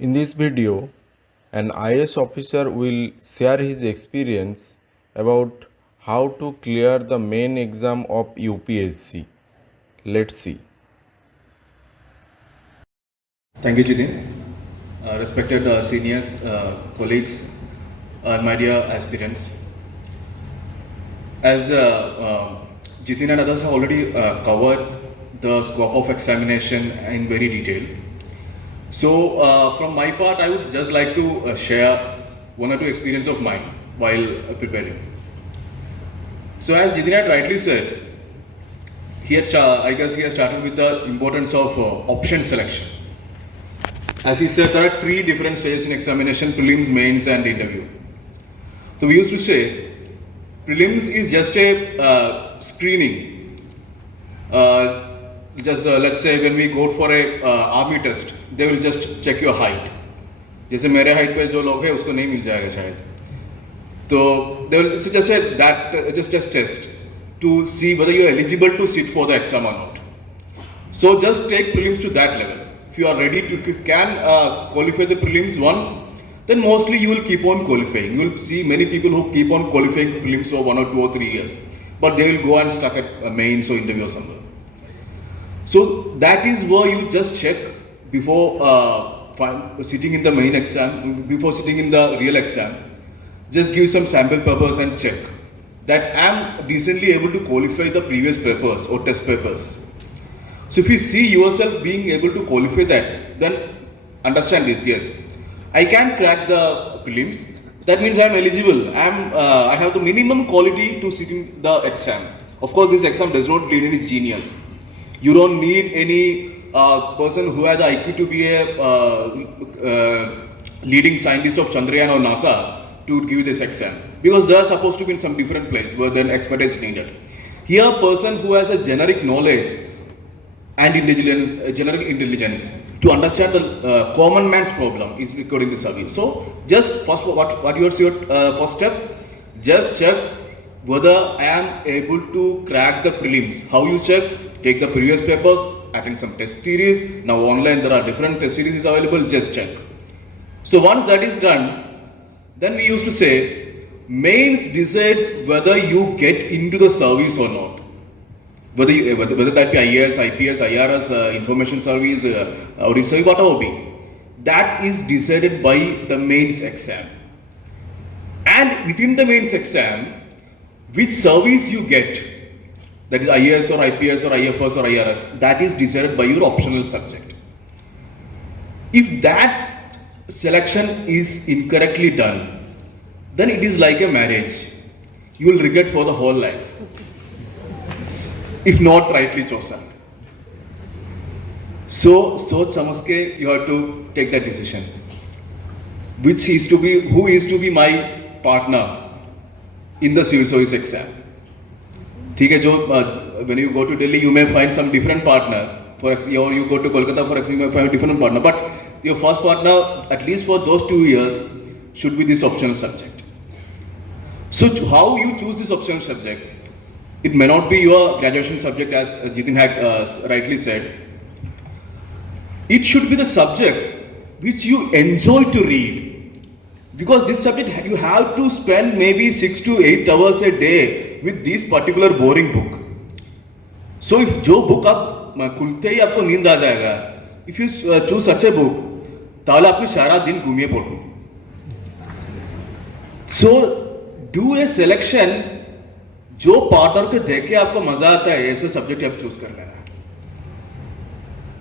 In this video, an IS officer will share his experience about how to clear the main exam of UPSC. Let's see. Thank you, Jitin. Respected seniors, colleagues, my dear aspirants. As Jitin and others have already covered the scope of examination in very detail. So, from my part, I would just like to share one or two experience of mine while preparing. So, as Jitin had rightly said, I guess he has started with the importance of option selection. As he said, there are three different stages in examination: prelims, mains, and interview. So we used to say, prelims is just a screening. Let's say when we go for a army test, they will just check your height. जैसे मेरे height पे जो लोग हैं उसको नहीं मिल जाएगा शायद. तो they will it's just a that just a test to see whether you are eligible to sit for the exam or not. So just take prelims to that level. If you are ready to can qualify the prelims once, then mostly you will keep on qualifying. You will see many people who keep on qualifying prelims for 1 or 2 or 3 years, but they will go and stuck at mains or interview or somewhere. So that is where you just check before sitting in the main exam, before sitting in the real exam. Just give some sample papers and check that I am decently able to qualify the previous papers or test papers. So if you see yourself being able to qualify that, then understand this, yes, I can crack the prelims. That means I am eligible. I have the minimum quality to sit in the exam. Of course, this exam does not need any genius. You don't need any person who has the IQ to be a leading scientist of Chandrayaan or NASA to give this exam, because they are supposed to be in some different place where then expertise is needed. Here, a person who has a generic knowledge and general intelligence to understand the common man's problem is recording the service. So just first, what your first step? Just check whether I am able to crack the prelims. How you check? Take the previous papers, attend some test series. Now online there are different test series available. Just check. So once that is done, then we used to say mains decides whether you get into the service or not. Whether that be IAS, IPS, IRS, information service, audit service, whatever be, that is decided by the mains exam. And within the mains exam, which service you get, that is IAS or IPS or IFS or IRS, that is decided by your optional subject. If that selection is incorrectly done, then it is like a marriage. You will regret for the whole life if not rightly chosen. So Samaske, you have to take that decision. Who is to be my partner in the civil service exam? When you go to Delhi, you may find some different partner. Or you go to Kolkata, for example, you may find a different partner. But your first partner, at least for those 2 years, should be this optional subject. So how you choose this optional subject? It may not be your graduation subject, as Jitin had rightly said. It should be the subject which you enjoy to read. Because this subject, you have to spend maybe 6 to 8 hours a day with this particular boring book. So if जो book आप खुलते ही आपको नींद आ जाएगा, if you choose such a book, ताले आपने सारा दिन घूमिए पढ़ो. So do a selection जो पार्टनर को देख के आपको मजा आता है, ऐसे सब्जेक्ट आप चूज कर लेना.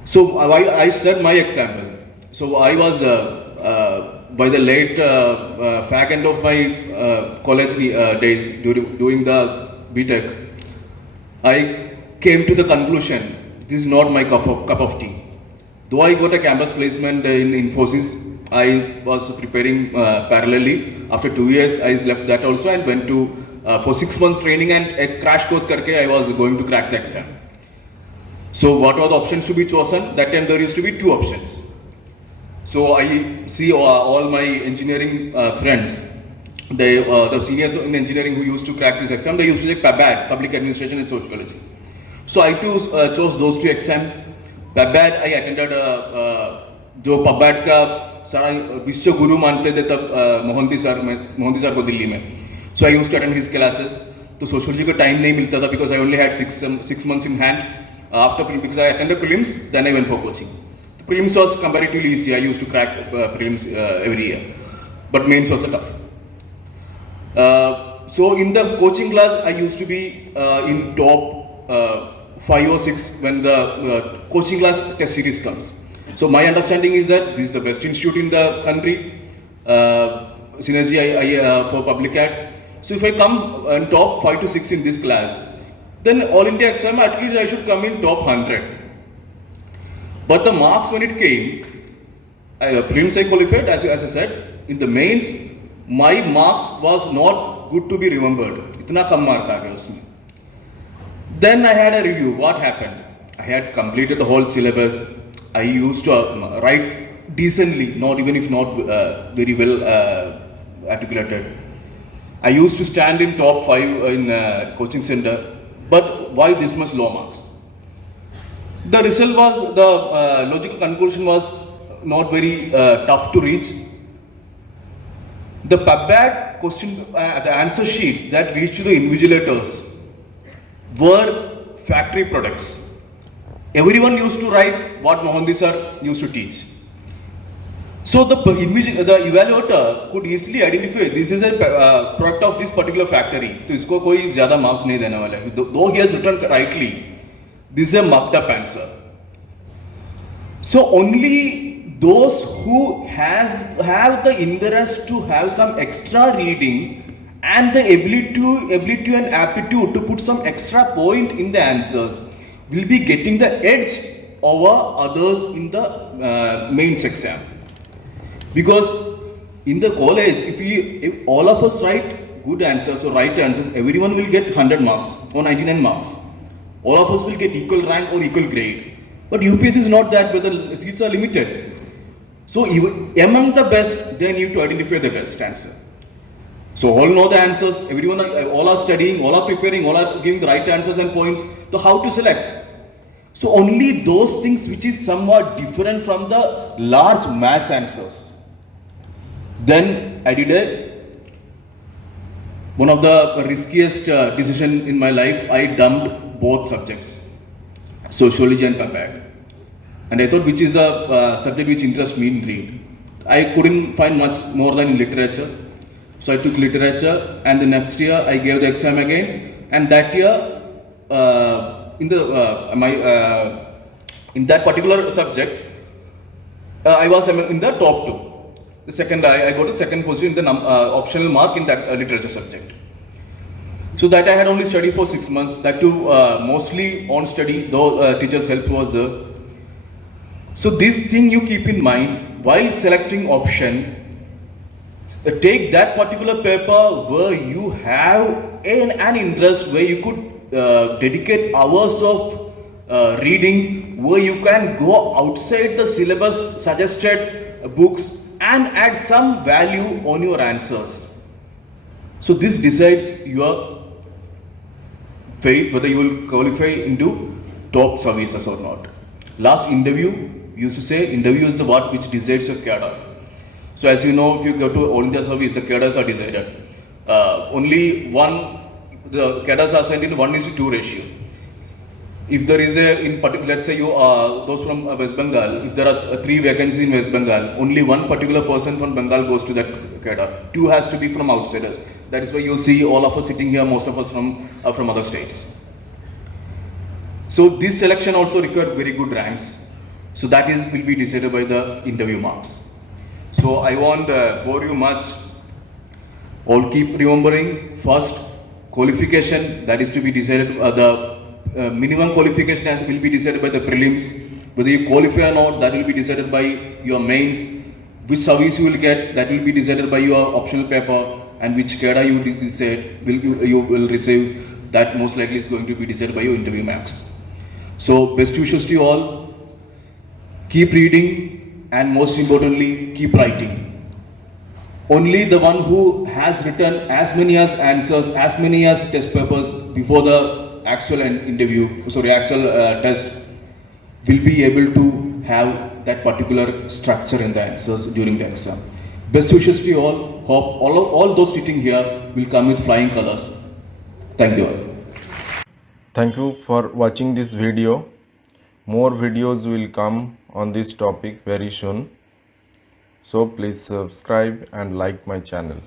So I said my example. So I was by the late fag end of my college days during the BTech, I came to the conclusion this is not my cup of tea. Though I got a campus placement in Infosys, I was preparing parallelly. After 2 years, I left that also and went to for 6 months training and a crash course karke I was going to crack the exam. So what were the options to be chosen? That time there used to be 2 options. So I see all my engineering friends, the seniors in engineering who used to crack this exam, they used to take PABAD, Public Administration and Sociology. So I too chose those 2 exams. PABAD I attended जो पब्बैट का सारा विश्व गुरु मानते थे तब Mohanty sir को दिल्ली में. So I used to attend his classes. तो सोशियोलॉजी का टाइम नहीं मिलता था because I only had 6 months in hand. After because I attended prelims, then I went for coaching. The prelims was comparatively easy. I used to crack prelims every year, but mains was tough. So in the coaching class, I used to be in top 5 or 6 when the coaching class test series comes. So my understanding is that this is the best institute in the country, Synergy for Public Ad. So if I come in top 5 to 6 in this class, then all India exam at least I should come in top 100. But the marks when it came, prelims I qualified as I said. In the mains, my marks was not good to be remembered. Itna kam mark aa gaya usme. Then I had a review. What happened? I had completed the whole syllabus. I used to write decently, not even if not very well articulated. I used to stand in top 5 in coaching center. But why this much low marks? The result was, the logical conclusion was not very tough to reach. The PubBad question, the answer sheets that reached to the invigilators were factory products. Everyone used to write what Mohanty sir used to teach. So the evaluator could easily identify this is a product of this particular factory. तो इसको कोई ज़्यादा marks नहीं देने वाला है. Though he has written rightly, this is a marked up answer. So only those who have the interest to have some extra reading and the ability and aptitude to put some extra point in the answers will be getting the edge over others in the mains exam. Because in the college, if all of us write good answers or right answers, everyone will get 100 marks or 99 marks. All of us will get equal rank or equal grade. But UPSC is not that, where the seats are limited. So even among the best, they need to identify the best answer. So all know the answers, everyone, all are studying, all are preparing, all are giving the right answers and points. So how to select? So only those things which is somewhat different from the large mass answers. Then I did one of the riskiest decision in my life. I dumped both subjects, sociology and PubAd. And I thought which is a subject which interests me in read. I couldn't find much more than in literature. So I took literature, and the next year I gave the exam again. And that year, in that particular subject, I was in the top 2. The second, I got the second position in the optional mark in that literature subject. So that I had only studied for 6 months. That too, mostly on study, though teachers' help was there. So this thing you keep in mind while selecting option. Take that particular paper where you have an interest, where you could dedicate hours of reading, where you can go outside the syllabus suggested books and add some value on your answers. So this decides your fate, whether you will qualify into top services or not. Last interview, used to say interview is the what which decides your cadre. So as you know, if you go to all India service, the cadres are decided. Only one, the cadres are sent in 1:2 ratio. If there is in particular, let's say you those from West Bengal, if there are 3 vacancies in West Bengal, only one particular person from Bengal goes to that cadre. 2 has to be from outsiders. That is why you see all of us sitting here, most of us from other states. So this selection also required very good ranks. So that will be decided by the interview marks. So I won't bore you much. All keep remembering, first qualification, that is to be decided, the minimum qualification will be decided by the prelims. Whether you qualify or not, that will be decided by your mains. Which service you will get, that will be decided by your optional paper, and which cadre you will receive, that most likely is going to be decided by your interview marks. So best wishes to you all. Keep reading, and most importantly, keep writing. Only the one who has written as many as answers, as many as test papers before the actual test will be able to have that particular structure in the answers during the exam. Best wishes to you all. Hope all those sitting here will come with flying colors. Thank you all. Thank you for watching this video. More videos will come on this topic very soon. So please subscribe and like my channel.